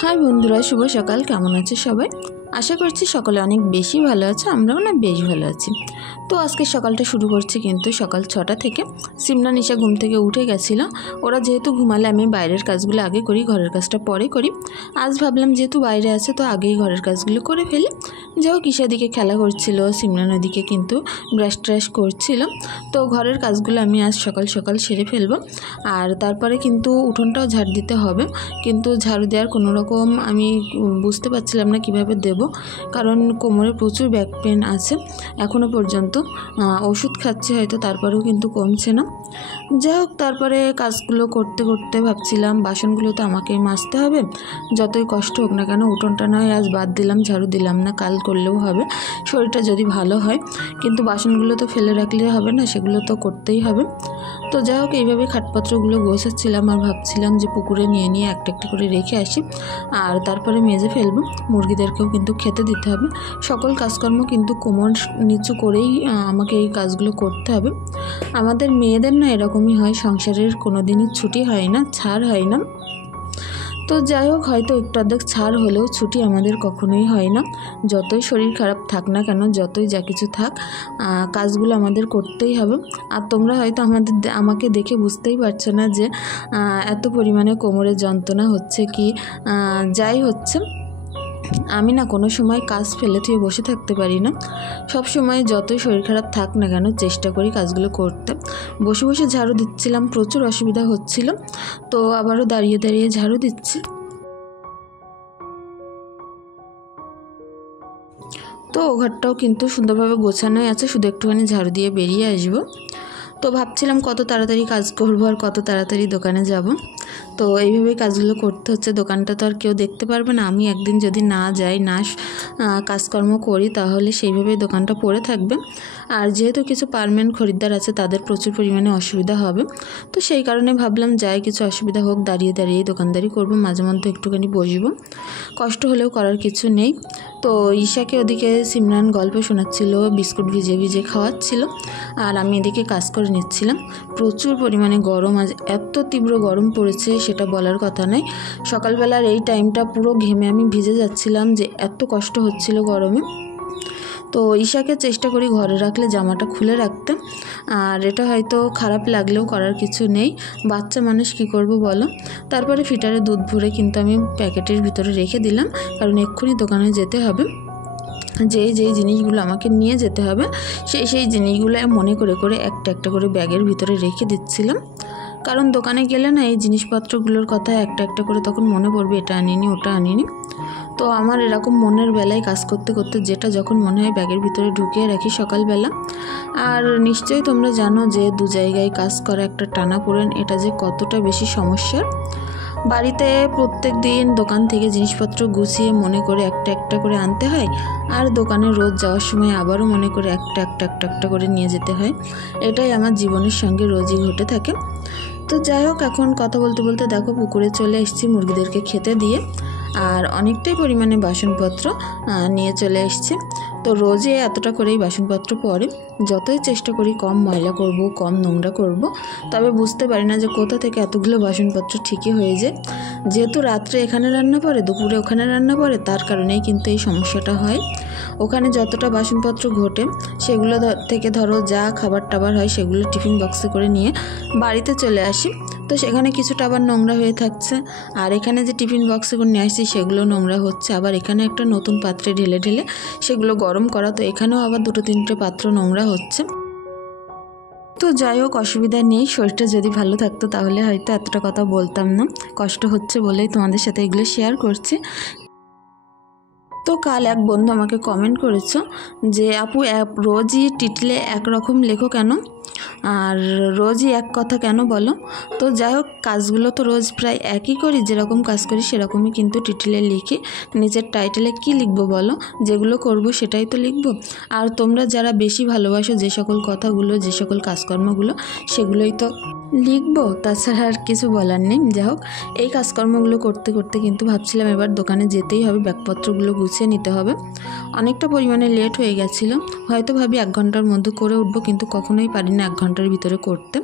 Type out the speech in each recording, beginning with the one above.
हाय बंधुरा शुभ सकाल केमन आछो सबाई आशा करছি সকলে অনেক বেশি ভালো আছে আমরাও না বেশ ভালো আছি। তো আজকে সকালটা শুরু করছি কিন্তু সকাল 6টা থেকে। সিমনা নিশা ঘুম থেকে উঠে গেছিল। ওরা যেহেতু ঘুমালে আমি বাইরের কাজগুলো আগে করি, ঘরের কাজটা পরে করি। আজ ভাবলাম যেহেতু বাইরে আছে তো আগেই ঘরের কাজগুলো করে ফেলি। যাও কিসা দিকে খেলা করছিল, সিমনা নদীকে কিন্তু ব্রাশ ট্রাশ করছিল। তো ঘরের কাজগুলো আমি আজ সকাল সকাল সেরে ফেলবো। আর তারপরে কিন্তু উঠোনটাও ঝাড় দিতে হবে, কিন্তু ঝাড়ু দেওয়ার কোনো রকম আমি বুঝতে পারছিলাম না কিভাবে দেব, কারণ কোমরে প্রচুর ব্যাক পেন আছে এখনও পর্যন্ত। ওষুধ খাচ্ছি হয়তো, তারপরেও কিন্তু কমছে না। যাই হোক, তারপরে কাজগুলো করতে করতে ভাবছিলাম বাসনগুলো তো আমাকেই মাজতে হবে, যতই কষ্ট হোক না কেন। উঠোনটা নয় আজ বাদ দিলাম, ঝাড়ু দিলাম না, কাল করলেও হবে, শরীরটা যদি ভালো হয়। কিন্তু বাসনগুলো তো ফেলে রাখলে হবে না, সেগুলো তো করতেই হবে। তো যাই হোক, এইভাবে খাটপত্রগুলো গোছাচ্ছিলাম আর ভাবছিলাম যে পুকুরে নিয়ে নিয়ে একটা একটা করে রেখে আসি, আর তারপরে মেজে ফেলবো। মুরগিদেরকেও কিন্তু খেতে দিতে হবে। সকল কাজকর্ম কিন্তু কোমর নিচু করেই আমাকে এই কাজগুলো করতে হবে। আমাদের মেয়েদের না এরকমই হয়, সংসারের কোনো দিনই ছুটি হয় না, ছাড় হয় না। তো যাই হোক, হয়তো একটু অর্ধেক ছাড় হলেও ছুটি আমাদের কখনোই হয় না। যতই শরীর খারাপ থাক না কেন, যতই যা কিছু থাক, কাজগুলো আমাদের করতেই হবে। আর তোমরা হয়তো আমাকে দেখে বুঝতেই পারছো না যে এত পরিমাণে কোমরের যন্ত্রণা হচ্ছে কি যাই হচ্ছে। আমি না কোনো সময় কাজ ফেলে থুয়ে বসে থাকতে পারি না। সব সময় যতই শরীর খারাপ থাক না কেন চেষ্টা করি কাজগুলো করতে। বসে বসে ঝাড়ু দিচ্ছিলাম, প্রচুর অসুবিধা হচ্ছিল, তো আবারও দাঁড়িয়ে দাঁড়িয়ে ঝাড়ু দিচ্ছি। তো ঘরটাও কিন্তু সুন্দরভাবে গোছানোই আছে, শুধু একটুখানি ঝাড়ু দিয়ে বেরিয়ে আসবো। তো ভাবছিলাম কত তাড়াতাড়ি কাজ করবো আর কত তাড়াতাড়ি দোকানে যাব। তো এইভাবেই কাজগুলো করতে হচ্ছে। দোকানটা তো আর কেউ দেখতে পারবে না, আমি একদিন যদি না যাই, না কাজকর্ম করি, তাহলে সেইভাবেই দোকানটা পড়ে থাকবে। আর যেহেতু কিছু পার্মানেন্ট খরিদ্দার আছে, তাদের প্রচুর পরিমাণে অসুবিধা হবে। তো সেই কারণে ভাবলাম যাই, কিছু অসুবিধা হোক, দাঁড়িয়ে দাঁড়িয়ে দোকানদারি করব, মাঝে মধ্যে একটুখানি বসবো, কষ্ট হলেও করার কিছু নেই। তো ঈশাকে ওদিকে সিমরান গল্প শোনাচ্ছিল, বিস্কুট ভিজে ভিজে খাওয়াচ্ছিল, আর আমি এদিকে কাজ করে নিচ্ছিলাম। প্রচুর পরিমাণে গরম, আজ এত তীব্র গরম পড়েছে সেটা বলার কথা নয়। সকালবেলার এই টাইমটা পুরো ঘেমে আমি ভিজে যাচ্ছিলাম, যে এত কষ্ট হচ্ছিল গরমে। তো ঈশাকে চেষ্টা করি ঘরে রাখলে জামাটা খুলে রাখতে, আর এটা হয়তো খারাপ লাগলেও করার কিছু নেই, বাচ্চা মানুষ কী করব বলো। তারপরে ফিটারে দুধ ভরে কিন্তু আমি প্যাকেটের ভিতরে রেখে দিলাম, কারণ এক্ষুনি দোকানে যেতে হবে। যেই জিনিসগুলো আমাকে নিয়ে যেতে হবে সেই জিনিসগুলো মনে করে করে একটা একটা করে ব্যাগের ভিতরে রেখে দিচ্ছিলাম, কারণ দোকানে গেলে না এই জিনিসপত্রগুলোর কথা একটা একটা করে তখন মনে পড়বে, এটা আনিনি ওটা আনিনি। তো আমার এরকম মনের বেলায় কাজ করতে করতে যেটা যখন মনে হয় ব্যাগের ভিতরে ঢুকিয়ে রাখি সকালবেলা। আর নিশ্চয়ই তোমরা জানো যে দু জায়গায় কাজ করা একটা টানাপোড়েন, এটা যে কতটা বেশি সমস্যার। বাড়িতে প্রত্যেক দিন দোকান থেকে জিনিসপত্র গুছিয়ে মনে করে একটা একটা করে আনতে হয়, আর দোকানে রোজ যাওয়ার সময় আবারও মনে করে একটা একটা করে নিয়ে যেতে হয়। এটাই আমার জীবনের সঙ্গে রোজই ঘটে থাকে। তো যাই হোক, এখন কথা বলতে বলতে দেখো পুকুরে চলে এসেছি মুরগিদেরকে খেতে দিয়ে, আর অনেকটাই পরিমাণে বাসনপত্র নিয়ে চলে এসেছি। তো রোজে এতটা করেই বাসনপত্র পড়ে, যতই চেষ্টা করি কম ময়লা করব, কম নোংরা করব, তবে বুঝতে পারি না যে কোথা থেকে এতগুলো বাসনপত্র ঠিকই হয়ে যায়। যেহেতু রাত্রে এখানে রান্না পড়ে, দুপুরে ওখানে রান্না পড়ে, তার কারণেই কিন্তু এই সমস্যাটা হয়। ওখানে যতটা বাসনপত্র ঘটে সেগুলো থেকে ধরো যা খাবার টাবার হয় সেগুলো টিফিন বক্সে করে নিয়ে বাড়িতে চলে আসি, তো সেখানে কিছুটা আবার নোংরা হয়ে থাকছে। আর এখানে যে টিফিন বক্সে করে নিয়ে আসছি সেগুলো নোংরা হচ্ছে, আবার এখানে একটা নতুন পাত্রে ঢেলে ঢেলে সেগুলো গরম করা, তো এখানেও আবার 2-3টে পাত্র নোংরা হচ্ছে। তো যাই হোক, অসুবিধা নেই, শরীরটা যদি ভালো থাকতো তাহলে হয়তো এতটা কথা বলতাম না। কষ্ট হচ্ছে বলেই তোমাদের সাথে এগুলো শেয়ার করছি। তো কাল এক বন্ধু আমাকে কমেন্ট করেছো যে আপু রোজই টিটলে একরকম লেখো কেন, আর রোজই এক কথা কেন বলো। তো যাই হোক, কাজগুলো তো রোজ প্রায় একই করি, যেরকম কাজ করি সেরকমই কিন্তু টিটলে লিখি। নিজের টাইটেলে কি লিখবো বলো, যেগুলো করব সেটাই তো লিখবো। আর তোমরা যারা বেশি ভালোবাসো যে সকল কথাগুলো, যে সকল কাজকর্মগুলো, সেগুলোই তো লিখবো, তাছাড়া আর কিছু বলার নেই। যাই হোক, এই কাজকর্মগুলো করতে করতে কিন্তু ভাবছিলাম এবার দোকানে যেতেই হবে, ব্যাগপত্রগুলো গুছিয়ে নিতে হবে। অনেকটা পরিমাণে লেট হয়ে গেছিলো। হয়তো ভাবি 1 ঘন্টার মধ্যে করে উঠবো, কিন্তু কখনোই পারি না 1 ঘন্টার ভিতরে করতে।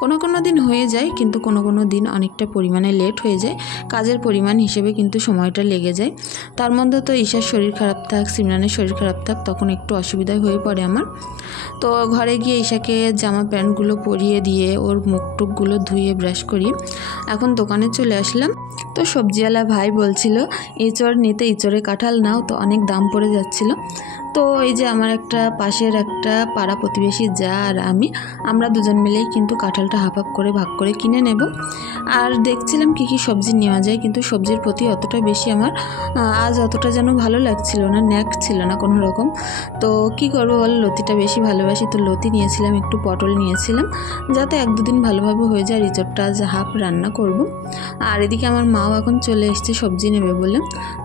কোনো দিন হয়ে যায়, কিন্তু কোনো দিন অনেকটা পরিমাণে লেট হয়ে যায়। কাজের পরিমাণ হিসেবে কিন্তু সময়টা লেগে যায়। তার মধ্যে তো ঈশার শরীর খারাপ থাক, সিমরানের শরীর খারাপ থাক, তখন একটু অসুবিধা হয়ে পড়ে আমার। তো ঘরে গিয়ে ঈশাকে জামা প্যান্টগুলো পরিয়ে দিয়ে ওর মুখ টুকগুলো ধুয়ে ব্রাশ করিয়ে এখন দোকানে চলে আসলাম। তো সবজিওয়ালা ভাই বলছিল এঁচড় নিতে, এঁচড়ে কাঁঠাল নাও, তো অনেক দাম পড়ে যাচ্ছিল। তো এই যে আমার একটা পাশের একটা পাড়া প্রতিবেশী যা আর আমরা দুজন মিলেই কিন্তু কাঁঠালটা হাফ করে ভাগ করে কিনে নেব। আর দেখছিলাম কী সবজি নেওয়া যায়, কিন্তু সবজির প্রতি অতটা বেশি আমার আজ অতটা যেন ভালো লাগছিল না, ন্যাক ছিল না কোনো রকম। তো কি করবো বল, লতিটা বেশি ভালোবাসি, তো লতি নিয়েছিলাম, একটু পটল নিয়েছিলাম, যাতে 1-2 দিন ভালোভাবে হয়ে যায়। এঁচড়টা আজ হাফ রান্না করব। আর এদিকে আমার মাও এখন চলে এসছে সবজি নেবে বলে।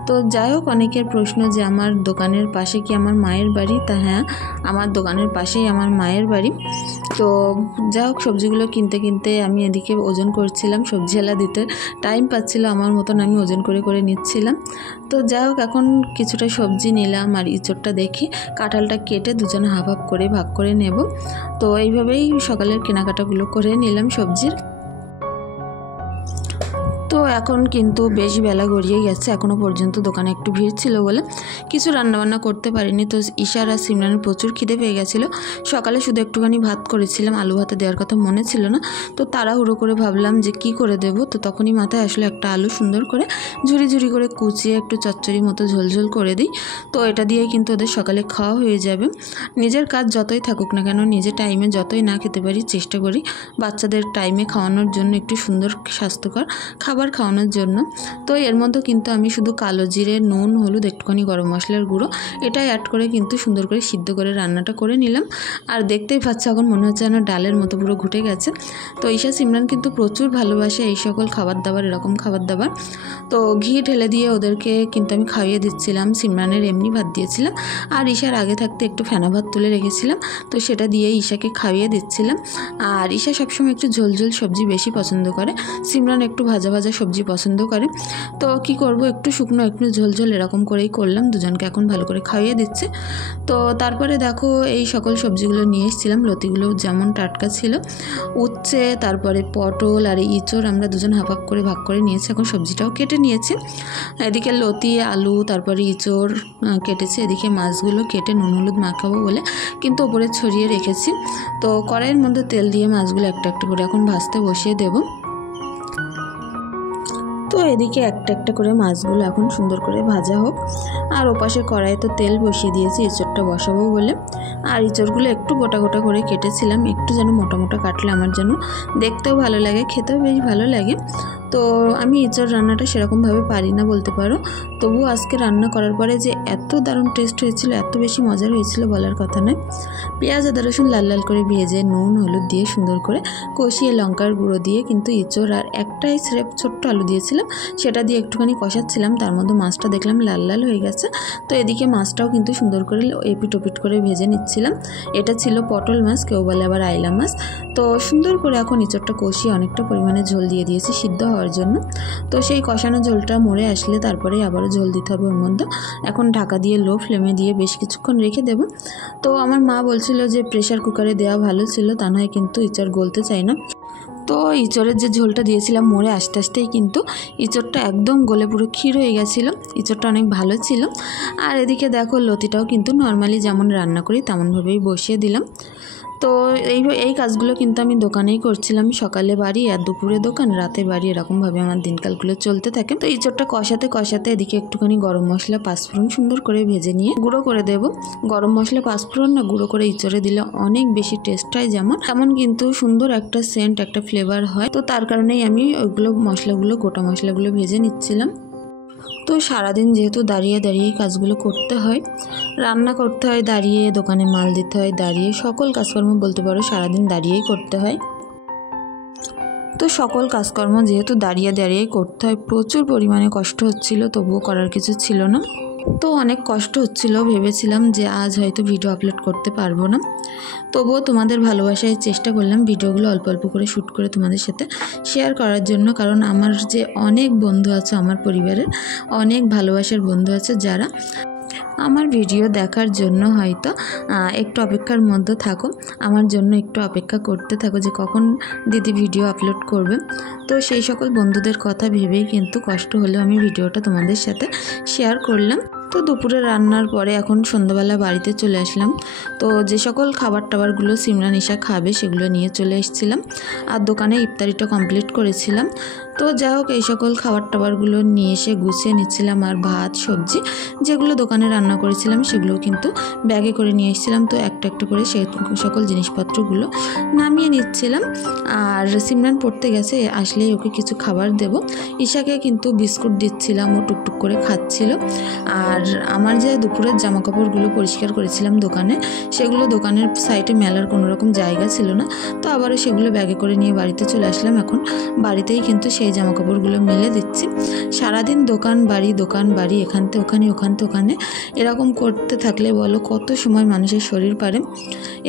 তো যাই হোক, অনেকের প্রশ্ন যে আমার দোকানের পাশে কি আমার মায়ের বাড়ি, তা হ্যাঁ, আমার দোকানের পাশেই আমার মায়ের বাড়ি। তো যাই হোক, সবজিগুলো কিনতে আমি এদিকে ওজন করছিলাম, সবজিওয়ালা দিতে টাইম পাচ্ছিল আমার মতন, আমি ওজন করে নিচ্ছিলাম। তো যাই হোক, এখন কিছুটা সবজি নিলাম, আর ইঁচড়টা দেখি কাঁঠালটা কেটে দুজনে হাফ করে ভাগ করে নেব। তো এইভাবেই সকালের কেনাকাটাগুলো করে নিলাম সবজির। তো এখন কিন্তু বেশ বেলা গড়িয়ে গেছে, এখনও পর্যন্ত দোকানে একটু ভিড় ছিল বলে কিছু রান্নাবান্না করতে পারিনি। তো ঈশার আর সিমরানের প্রচুর খিদে পেয়ে গেছিলো। সকালে শুধু একটুখানি ভাত করেছিলাম, আলু ভাতে দেওয়ার কথা মনে ছিল না, তো তাড়াহুড়ো করে ভাবলাম যে কি করে দেব। তো তখনই মাথায় আসলে একটা আলু সুন্দর করে ঝুরি করে কুচিয়ে একটু চচ্চড়ি মতো ঝোলঝোল করে দিই। তো এটা দিয়েই কিন্তু ওদের সকালে খাওয়া হয়ে যাবে। নিজের কাজ যতই থাকুক না কেন, নিজের টাইমে যতই না খেতে পারি, চেষ্টা করি বাচ্চাদের টাইমে খাওয়ানোর জন্য, একটু সুন্দর স্বাস্থ্যকর খাবার খাওয়ানোর জন্য। তো এর মধ্যে কিন্তু আমি শুধু কালো জিরে, নুন, হলুদ, একটুখানি গরম মশলার গুঁড়ো এটাই অ্যাড করে কিন্তু সুন্দর করে সিদ্ধ করে রান্নাটা করে নিলাম। আর দেখতেই পাচ্ছ এখন মনে হচ্ছে যেন ডালের মতো পুরো ঘুটে গেছে। তো ঈশা সিমরান কিন্তু প্রচুর ভালোবাসে এই সকল খাবার দাবার, এরকম খাবার দাবার। তো ঘি ঢেলে দিয়ে ওদেরকে কিন্তু আমি খাইয়ে দিচ্ছিলাম। সিমরানের এমনি ভাত দিয়েছিলাম, আর ঈশার আগে থাকতে একটু ফেনা ভাত তুলে রেখেছিলাম, তো সেটা দিয়ে ঈশাকে খাইয়ে দিচ্ছিলাম। আর ঈশা সবসময় একটু ঝোল সবজি বেশি পছন্দ করে, সিমরান একটু ভাজা সবজি পছন্দ করে। তো কি করব, একটু শুকনো একটু ঝোল এরকম করেই করলাম, দুজনকে এখন ভালো করে খাইয়ে দিচ্ছে। তো তারপরে দেখো এই সকল সবজিগুলো নিয়ে এসেছিলাম, লতিগুলো যেমন টাটকা ছিল, উচ্ছে, তারপরে পটল আর ইঁচড় আমরা দুজন হাফ করে ভাগ করে নিয়েছি। এখন সবজিটাও কেটে নিয়েছি, এদিকে লতি, আলু, তারপরে ইঁচড় কেটেছি, এদিকে মাছগুলো কেটে নুন হলুদ মাখাবো বলে কিন্তু ওপরে ছড়িয়ে রেখেছি। তো কড়াইয়ের মধ্যে তেল দিয়ে মাছগুলো একটা করে এখন ভাজতে বসিয়ে দেব। তো এদিকে একটা করে মাছগুলো এখন সুন্দর করে ভাজা হোক, আর ওপাশে কড়াইতে তেল বসিয়ে দিয়েছি এঁচড়টা বসাবো বলে। আর এঁচড়গুলো একটু গোটা করে কেটেছিলাম, একটু যেন মোটা কাটলে আমার যেন দেখতেও ভালো লাগে, খেতেও বেশ ভালো লাগে। তো আমি এঁচড় রান্নাটা সেরকমভাবে পারি না বলতে পারো, তবুও আজকে রান্না করার পরে যে এত দারুণ টেস্ট হয়েছিল, এত বেশি মজার হয়েছিল বলার কথা নয়। পেঁয়াজ আদা রসুন লাল করে ভেজে নুন হলুদ দিয়ে সুন্দর করে কষিয়ে লঙ্কার গুঁড়ো দিয়ে কিন্তু এঁচড় আর একটাই স্রেফ ছোট্ট আলু দিয়েছিলাম, সেটা দিয়ে একটুখানি কষাচ্ছিলাম। তার মধ্যে মাছটা দেখলাম লাল হয়ে গেছে, তো এদিকে মাছটাও কিন্তু সুন্দর করে এপিট ওপিট করে ভেজে নিচ্ছিলাম। এটা ছিল পটল মাছ, কেউ বলে আবার আইলা মাছ। তো সুন্দর করে এখন এঁচড়টা কষিয়ে অনেকটা পরিমাণে ঝোল দিয়ে দিয়েছি সিদ্ধ হওয়ার জন্য। তো সেই কষানো ঝোলটা মরে আসলে তারপরে আবারও ঝোল দিতে হবে ওর মধ্যে। এখন ঢাকা দিয়ে লো ফ্লেমে দিয়ে বেশ কিছুক্ষণ রেখে দেব। তো আমার মা বলছিল যে প্রেশার কুকারে দেওয়া ভালো ছিল, তা নয় কিন্তু এঁচড় গলতে চাই না। তো এঁচড়ের যে ঝোলটা দিয়েছিলাম মরে আস্তেই কিন্তু এঁচড়টা একদম গলে পুরো ক্ষীর হয়ে গেছিলো, এঁচড়টা অনেক ভালো ছিল। আর এদিকে দেখো লতিটাও কিন্তু নর্মালি যেমন রান্না করি তেমনভাবেই বসিয়ে দিলাম। তো এই কাজগুলো কিন্তু আমি দোকানেই করছিলাম, সকালে বাড়ি আর দুপুরে দোকান, রাতে বাড়ি, এরকমভাবে আমার দিনকালগুলো চলতে থাকে। তো এঁচড়টা কষাতে এদিকে একটুখানি গরম মশলা পাঁচফোড়ন সুন্দর করে ভেজে নিয়ে গুঁড়ো করে দেব। গরম মশলা পাঁচফোড়ন না গুঁড়ো করে এঁচড়ে দিলে অনেক বেশি টেস্ট হয়, তেমন কিন্তু সুন্দর একটা সেন্ট, একটা ফ্লেভার হয়। তো তার কারণেই আমি ওইগুলো গোটা মশলাগুলো ভেজে নিচ্ছিলাম। তো সারাদিন যেহেতু দাঁড়িয়ে কাজগুলো করতে হয়, রান্না করতে হয় দাঁড়িয়ে, দোকানে মাল দিতে হয় দাঁড়িয়ে, সকল কাজকর্ম বলতে পারো সারাদিন দাঁড়িয়েই করতে হয়। তো সকল কাজকর্ম যেহেতু দাঁড়িয়ে করতে হয়, প্রচুর পরিমাণে কষ্ট হচ্ছিল, তবুও করার কিছু ছিল না। তো অনেক কষ্ট হচ্ছিল, ভেবেছিলাম যে আজ হয়তো ভিডিও আপলোড করতে পারবো না। তবুও তোমাদের ভালোবাসায় চেষ্টা করলাম ভিডিওগুলো অল্প অল্প করে শ্যুট করে তোমাদের সাথে শেয়ার করার জন্য। কারণ আমার যে অনেক বন্ধু আছে, আমার পরিবারের অনেক ভালোবাসার বন্ধু আছে, যারা আমার ভিডিও দেখার জন্য হয়তো একটু অপেক্ষার মধ্যে থাকো, আমার জন্য একটু অপেক্ষা করতে থাকো যে কখন দিদি ভিডিও আপলোড করবে। তো সেই সকল বন্ধুদের কথা ভেবেই কিন্তু কষ্ট হলেও আমি ভিডিওটা তোমাদের সাথে শেয়ার করলাম। তো দুপুরে রান্নার পরে এখন সন্ধ্যাবেলা বাড়িতে চলে আসলাম। তো যে সকল খাবার টাবারগুলো সিমরান নিশা খাবে সেগুলো নিয়ে চলে এসেছিলাম, আর দোকানে ইফতারিটা কমপ্লিট করেছিলাম। তো যাই হোক, এই সকল খাবার টাবারগুলো নিয়ে এসে গুছিয়ে নিচ্ছিলাম, আর ভাত সবজি যেগুলো দোকানে রান্না করেছিলাম সেগুলো কিন্তু ব্যাগে করে নিয়ে এসেছিলাম। তো একটা একটা করে সেই সকল জিনিসপত্রগুলো নামিয়ে নিচ্ছিলাম। আর সিমরান পড়তে গেছে, আসলেই ওকে কিছু খাবার দেব। ঈশাকে কিন্তু বিস্কুট দিচ্ছিলাম, ও টুকটুক করে খাচ্ছিল। আর আমার যে দুপুরের জামা কাপড়গুলো পরিষ্কার করেছিলাম দোকানে, সেগুলো দোকানের সাইডে মেলার কোনো রকম জায়গা ছিল না। তো আবারও সেগুলো ব্যাগে করে নিয়ে বাড়িতে চলে আসলাম। এখন বাড়িতেই কিন্তু সেই জামা কাপড়গুলো মেলে দিচ্ছি। সারাদিন দোকান বাড়ি, এখানতে ওখানে ওখানতে ওখানে এরকম করতে থাকলে বলো কত সময় মানুষের শরীর পারে।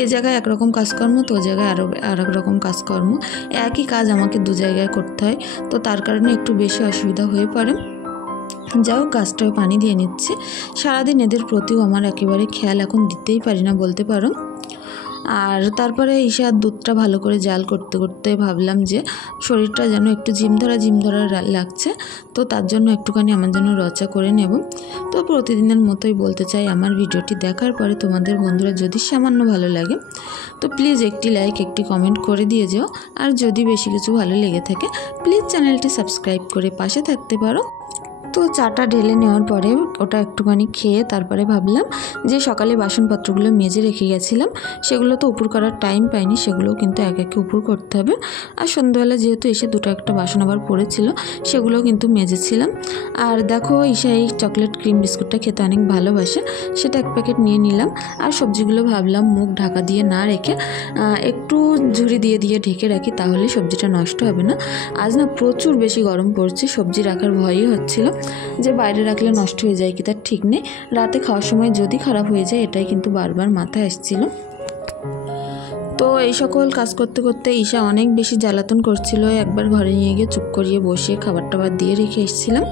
এ জায়গায় একরকম কাজকর্ম, তো জায়গায় আর এক রকম কাজকর্ম, একই কাজ আমাকে দু জায়গায় করতে হয়। তো তার কারণে একটু বেশি অসুবিধা হয়ে পড়ে। যাও, গাছটাও পানি দিয়ে নিচ্ছি। সারাদিন এদের প্রতিও আমার একেবারে খেয়াল এখন দিতেই পারি না বলতে পারো। আর তারপরে ঈশার দুধটা ভালো করে জাল করতে করতে ভাবলাম যে শরীরটা যেন একটু জিম ধরা লাগছে, তো তার জন্য একটুখানি আমার জন্য রচা করে নেব। তো প্রতিদিনের মতোই বলতে চাই, আমার ভিডিওটি দেখার পরে তোমাদের বন্ধুরা যদি সামান্য ভালো লাগে তো প্লিজ একটি লাইক একটি কমেন্ট করে দিয়ে যেও। আর যদি বেশি কিছু ভালো লেগে থাকে প্লিজ চ্যানেলটি সাবস্ক্রাইব করে পাশে থাকতে পারো। তো চাটা ঢেলে নেওয়ার পরে ওটা একটুখানি খেয়ে তারপরে ভাবলাম যে সকালে বাসনপত্রগুলো মেজে রেখে গেছিলাম, সেগুলো তো উপর করার টাইম পাইনি, সেগুলোও কিন্তু এক একে উপর করতে হবে। আর সন্ধ্যাবেলা যেহেতু এসে দুটো একটা বাসন আবার পড়েছিল, সেগুলোও কিন্তু মেজেছিলাম। আর দেখো, ঈশা এই চকলেট ক্রিম বিস্কুটটা খেতে অনেক ভালোবাসে, সেটা এক প্যাকেট নিয়ে নিলাম। আর সবজিগুলো ভাবলাম মুখ ঢাকা দিয়ে না রেখে একটু ঝুড়ি দিয়ে ঢেকে রাখি, তাহলে সবজিটা নষ্ট হবে না। আজ না প্রচুর বেশি গরম পড়ছে, সবজি রাখার ভয়ই হচ্ছিল যে বাইরে রাখলে নষ্ট হয়ে যায় কি তার ঠিক নেই, রাতে খাওয়ার সময় যদি খারাপ হয়ে যায় এটাই কিন্তু বারবার মাথায় আসছিল। তো এই সকল কাজ করতে করতে ঈশা অনেক বেশি জ্বালাতন করছিল। একবার ঘরে নিয়ে গিয়ে চুপ করিয়ে বসে খাবার টাবার দিয়ে রেখে এসেছিলাম।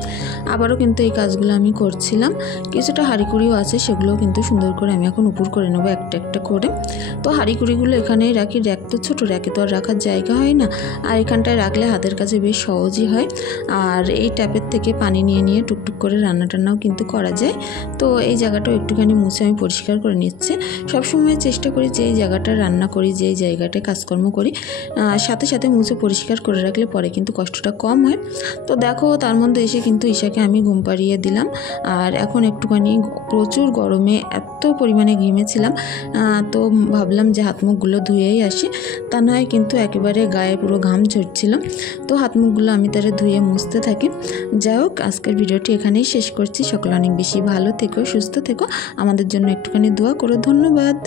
আবারও কিন্তু এই কাজগুলো আমি করছিলাম। কিছুটা হাঁড়িকুড়িও আছে, সেগুলোও কিন্তু সুন্দর করে আমি এখন উপর করে নেবো একটা একটা করে। তো হাঁড়িকুড়িগুলো এখানেই রাখি, র্যাক তো ছোটো, র্যাকে তো আর রাখার জায়গা হয় না, আর এখানটায় রাখলে হাতের কাছে বেশ সহজই হয়। আর এই ট্যাপের থেকে পানি নিয়ে টুকটুক করে রান্না টান্নাও কিন্তু করা যায়। তো এই জায়গাটাও একটুখানি মুছে আমি পরিষ্কার করে নিচ্ছি। সবসময় চেষ্টা করি যে এই জায়গাটা রান্না করি, যে জায়গাটায় কাজকর্ম করি সাথে সাথে মুছে পরিষ্কার করে রাখলে পরে কিন্তু কষ্টটা কম হয়। তো দেখো, তার মধ্যে এসে কিন্তু ঈশাকে আমি ঘুম পাড়িয়ে দিলাম। আর এখন একটুখানি প্রচুর গরমে এত পরিমাণে ঘেমেছিলাম, তো ভাবলাম যে হাত মুখগুলো ধুয়েই আসি, তা নয় কিন্তু একেবারে গায়ে পুরো ঘাম ঝরছিল। তো হাত মুখগুলো আমি তারে ধুয়ে মুছতে থাকি। যাই হোক, আজকের ভিডিওটি এখানেই শেষ করছি। সকলে অনেক বেশি ভালো থেকো, সুস্থ থেকো, আমাদের জন্য একটুখানি দোয়া করো। ধন্যবাদ।